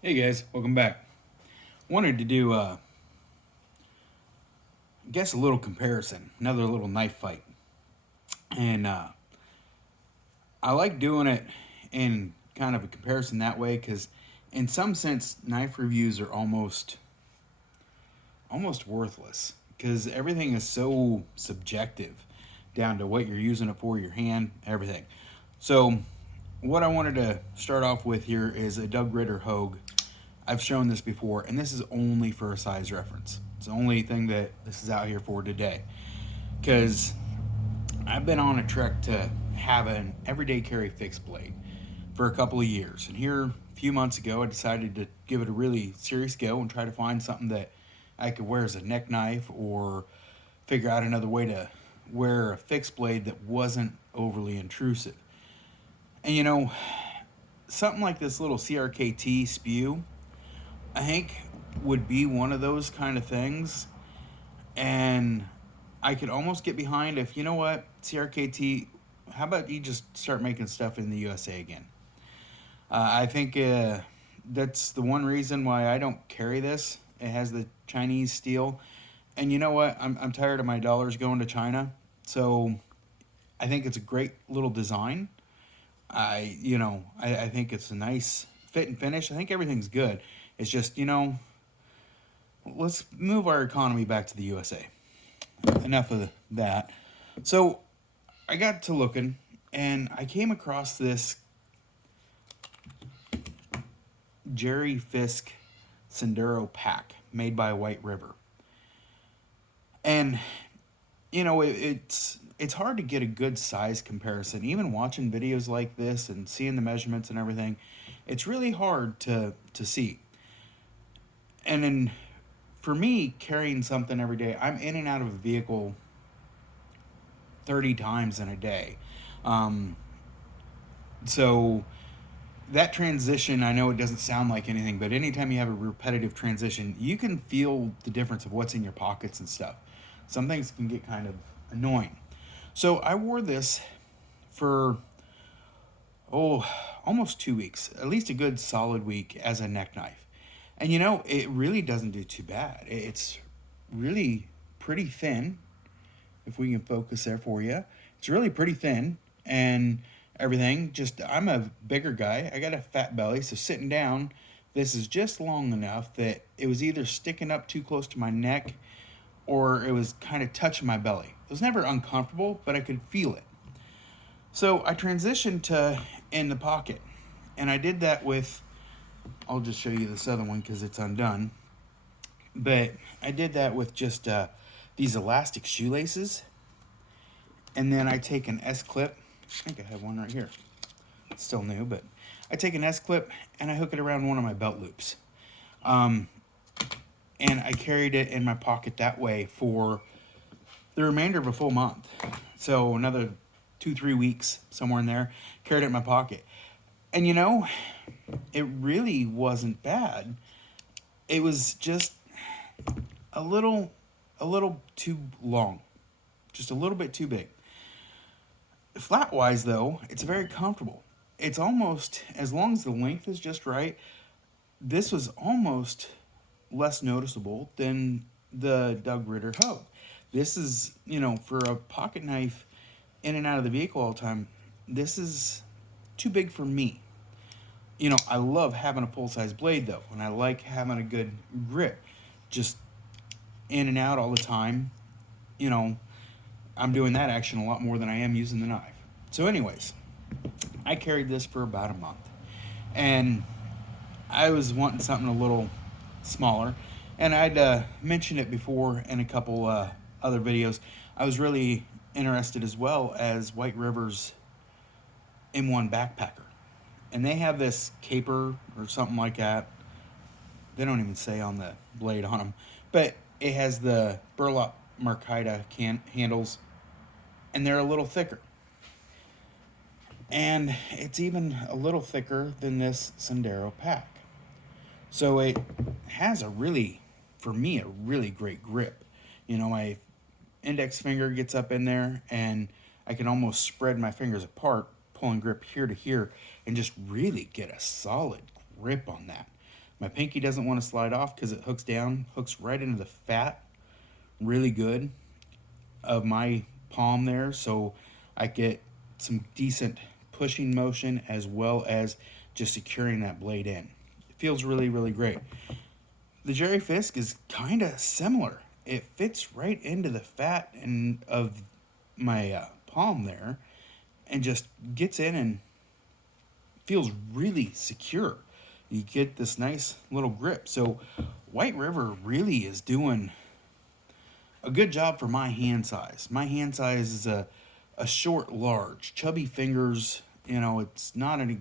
Hey guys, welcome back. Wanted to do, I guess, a little comparison, another little knife fight, and I like doing it in kind of a comparison that way because, in some sense, knife reviews are almost worthless because everything is so subjective, down to what you're using it for, your hand, everything. So, what I wanted to start off with here is a Doug Ritter Hogue. I've shown this before, and this is only for a size reference. It's the only thing that this is out here for today. Because I've been on a trek to have an everyday carry fixed blade for a couple of years. And here, a few months ago, I decided to give it a really serious go and try to find something that I could wear as a neck knife or figure out another way to wear a fixed blade that wasn't overly intrusive. And something like this little CRKT spew, I think would be one of those kind of things. And I could almost get behind if, you know what, CRKT, how about you just start making stuff in the USA again? I think that's the one reason why I don't carry this. It has the Chinese steel. And you know what? I'm tired of my dollars going to China. So I think it's a great little design. I think it's a nice fit and finish. I think everything's good. It's just, let's move our economy back to the USA. Enough of that. So I got to looking and I came across this Jerry Fisk Sendero pack made by White River. And it's hard to get a good size comparison. Even watching videos like this and seeing the measurements and everything, it's really hard to see. And then for me, carrying something every day, I'm in and out of a vehicle 30 times in a day. Um, so that transition, I know it doesn't sound like anything, but anytime you have a repetitive transition, you can feel the difference of what's in your pockets and stuff. Some things can get kind of annoying. So I wore this for, almost 2 weeks, at least a good solid week as a neck knife. And it really doesn't do too bad. It's really pretty thin, if we can focus there for you. It's really pretty thin and everything. Just, I'm a bigger guy. I got a fat belly, so sitting down, this is just long enough that it was either sticking up too close to my neck or it was kind of touching my belly. It was never uncomfortable, but I could feel it. So I transitioned to in the pocket, and I did that with, I'll just show you this other one because it's undone. But I did that with just these elastic shoelaces. And then I take an S-clip. I think I have one right here. It's still new, but I take an S-clip and I hook it around one of my belt loops. And I carried it in my pocket that way for the remainder of a full month. So another 2-3 weeks, somewhere in there, carried it in my pocket. And it really wasn't bad. It was just a little too long. Just a little bit too big. Flat wise though, it's very comfortable. It's almost, as long as the length is just right, this was almost less noticeable than the Doug Ritter Hogue. This is, for a pocket knife in and out of the vehicle all the time, this is too big for me. I love having a full-size blade though, and I like having a good grip. Just in and out all the time, I'm doing that action a lot more than I am using the knife. So anyways, I carried this for about a month. And I was wanting something a little smaller. And I'd mentioned it before in a couple other videos. I was really interested as well as White River's M1 backpacker. And they have this caper or something like that. They don't even say on the blade on them. But it has the burlap markita handles, and they're a little thicker. And it's even a little thicker than this Sendero pack. So it has for me, a really great grip. My index finger gets up in there, and I can almost spread my fingers apart, pulling grip here to here, and just really get a solid grip on that. My pinky doesn't want to slide off because it hooks down, hooks right into the fat really good of my palm there, so I get some decent pushing motion as well as just securing that blade in. It feels really, really great. The Jerry Fisk is kind of similar. It fits right into the fat and of my palm there, and just gets in and feels really secure. You get this nice little grip. So White River really is doing a good job for my hand size. My hand size is a short, large, chubby fingers. You know, it's not any.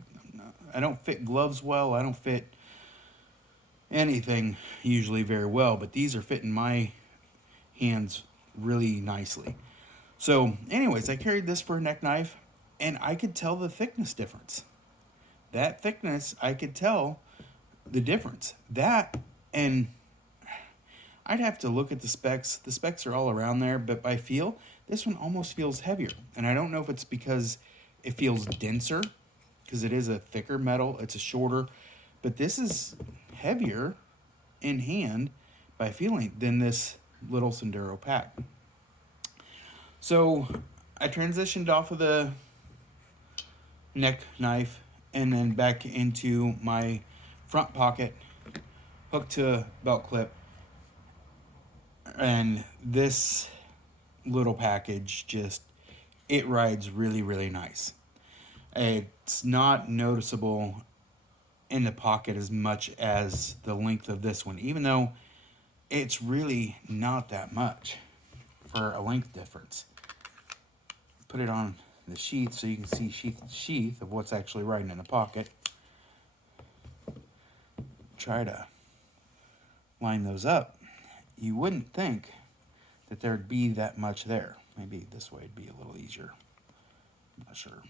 I don't fit gloves well. I don't fit anything usually very well, but these are fitting my hands really nicely. So, anyways, I carried this for a neck knife, and I could tell the thickness difference. That thickness, I could tell the difference. That, and I'd have to look at the specs. The specs are all around there, but by feel, this one almost feels heavier. And I don't know if it's because it feels denser, because it is a thicker metal, it's a shorter, but this is heavier in hand by feeling than this little Sendero pack. So I transitioned off of the neck knife and then back into my front pocket, hooked to a belt clip. And this little package just, it rides really, really nice. It's not noticeable in the pocket as much as the length of this one, even though it's really not that much for a length difference. Put it on the sheath so you can see sheath of what's actually riding in the pocket. Try to line those up. You wouldn't think that there'd be that much there. Maybe this way would be a little easier. I'm not sure.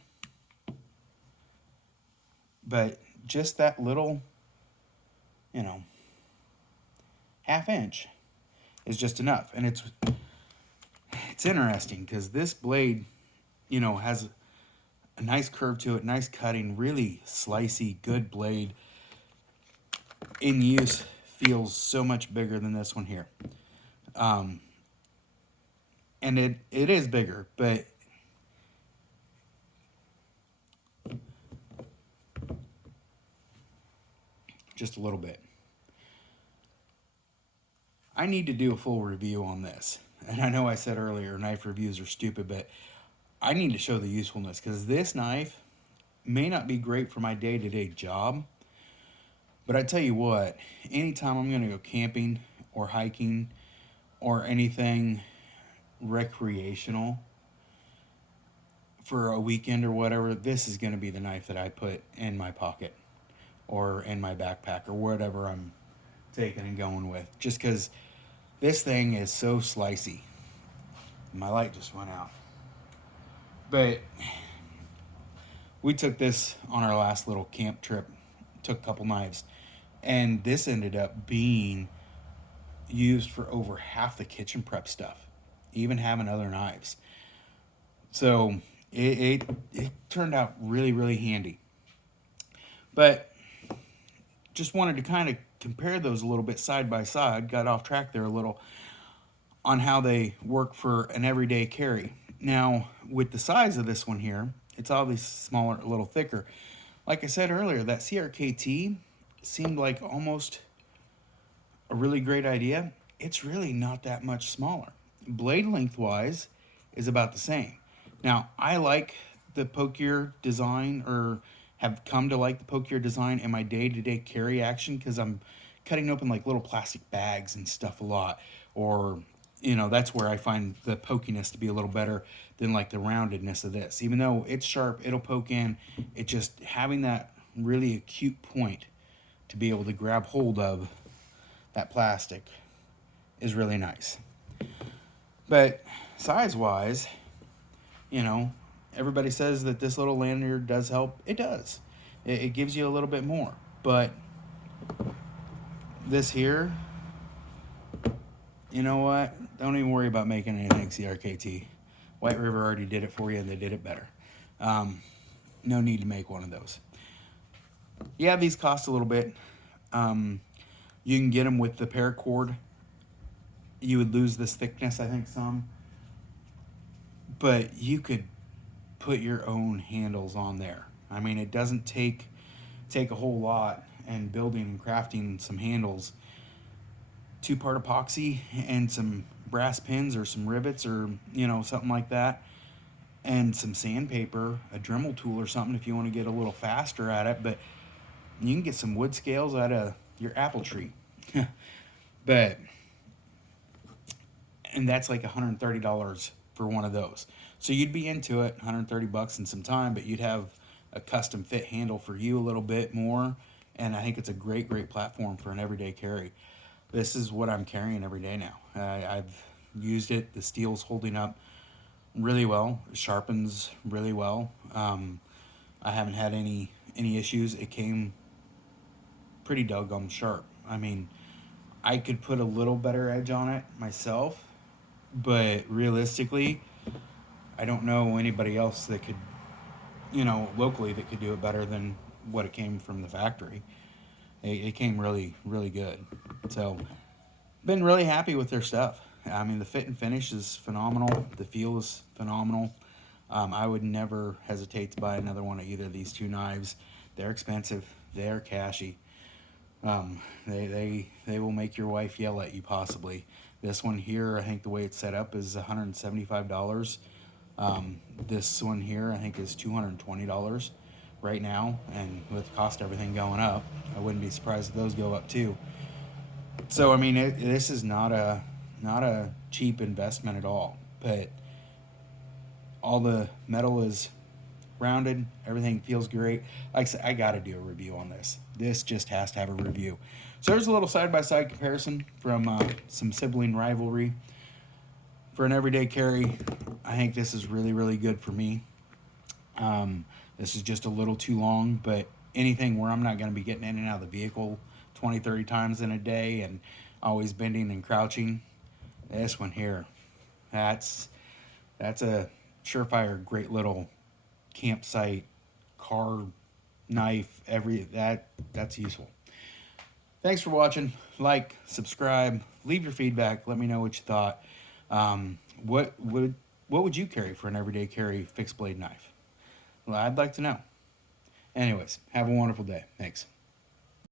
But just that little, you know, half inch is just enough. And it's interesting because this blade, you know, has a nice curve to it, nice cutting, really slicey, good blade. In use, feels so much bigger than this one here. And it is bigger, but just a little bit. I need to do a full review on this. And I know I said earlier knife reviews are stupid, but I need to show the usefulness because this knife may not be great for my day-to-day job, but I tell you what, anytime I'm going to go camping or hiking or anything recreational for a weekend or whatever, this is going to be the knife that I put in my pocket or in my backpack or whatever I'm taking and going with, just because this thing is so slicey. My light just went out. But we took this on our last little camp trip, took a couple knives, and this ended up being used for over half the kitchen prep stuff, even having other knives. So it turned out really, really handy. But just wanted to kind of compare those a little bit side by side. Got off track there a little on how they work for an everyday carry. Now, with the size of this one here, it's obviously smaller, a little thicker. Like I said earlier, that CRKT seemed like almost a really great idea. It's really not that much smaller. Blade length-wise is about the same. Now, I like the pokier design, or have come to like the pokier design in my day-to-day carry action because I'm cutting open like little plastic bags and stuff a lot. Or, you know, that's where I find the pokiness to be a little better than like the roundedness of this. Even though it's sharp, it'll poke in. It just having that really acute point to be able to grab hold of that plastic is really nice. But size-wise, you know, everybody says that this little lanyard does help. It does. It gives you a little bit more. But this here, you know what? Don't even worry about making anything CRKT. White River already did it for you, and they did it better. No need to make one of those. Yeah, these cost a little bit. You can get them with the paracord. You would lose this thickness, I think, some, but you could put your own handles on there. I mean, it doesn't take a whole lot, and building and crafting some handles, two-part epoxy and some brass pins or some rivets or something like that, and some sandpaper, a Dremel tool or something if you want to get a little faster at it. But you can get some wood scales out of your apple tree. But and that's like $130 for one of those. So you'd be into it, $130 in some time, but you'd have a custom fit handle for you a little bit more. And I think it's a great platform for an everyday carry. This is what I'm carrying every day now. I've used it. The steel's holding up really well. It sharpens really well. I haven't had any issues. It came pretty doggone sharp. I mean, I could put a little better edge on it myself, but realistically, I don't know anybody else that could, locally that could do it better than what it came from the factory. It came really good. So, been really happy with their stuff. I mean, the fit and finish is phenomenal. The feel is phenomenal. I would never hesitate to buy another one of either of these two knives. They're expensive. They're cashy. They will make your wife yell at you possibly. This one here, I think the way it's set up is $175. This one here, I think is $220 right now, and with cost everything going up, I wouldn't be surprised if those go up too. So I mean, this is not a cheap investment at all. But all the metal is rounded. Everything feels great. Like I said, I got to do a review on this. This just has to have a review. So there's a little side-by-side comparison from some sibling rivalry. For an everyday carry, I think this is really good for me. This is just a little too long, but anything where I'm not going to be getting in and out of the vehicle 20, 30 times in a day and always bending and crouching, this one here, that's a surefire great little campsite car knife. That's useful. Thanks for watching. Like, subscribe, leave your feedback. Let me know what you thought. What would you carry for an everyday carry fixed blade knife? Well, I'd like to know. Anyways, have a wonderful day. Thanks.